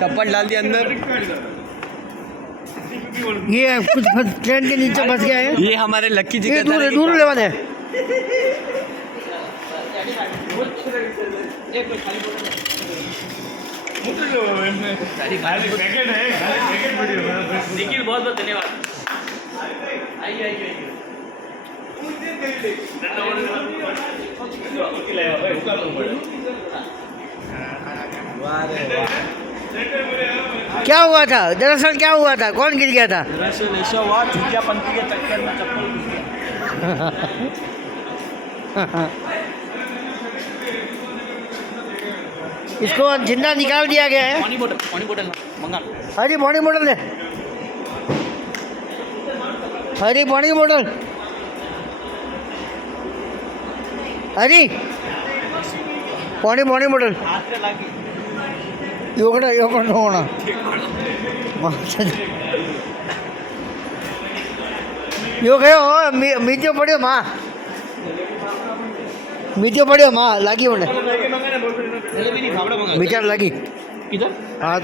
चप्पल डाल दिया अंदर। ये कुछ ट्रेन के नीचे फंस गया है। ये हमारे लक्की जी ये का दूर लेवा दे। निखिल बहुत बहुत धन्यवाद। आइए क्या हुआ था दरअसल, क्या हुआ था, कौन गिर गया था? दरअसल ऐसा हुआ, चूतियापंथी के चक्कर में चप्पल घुस गया। इसको जिंदा निकाल दिया गया है। पानी बोतल मंगा। हरी पानी बोतल दे, हरी पानी बोतल, हरी पानी बोतल ಯೋಗಣ મીજો પડ્યો માં લાગી મને મીટર લાગી હા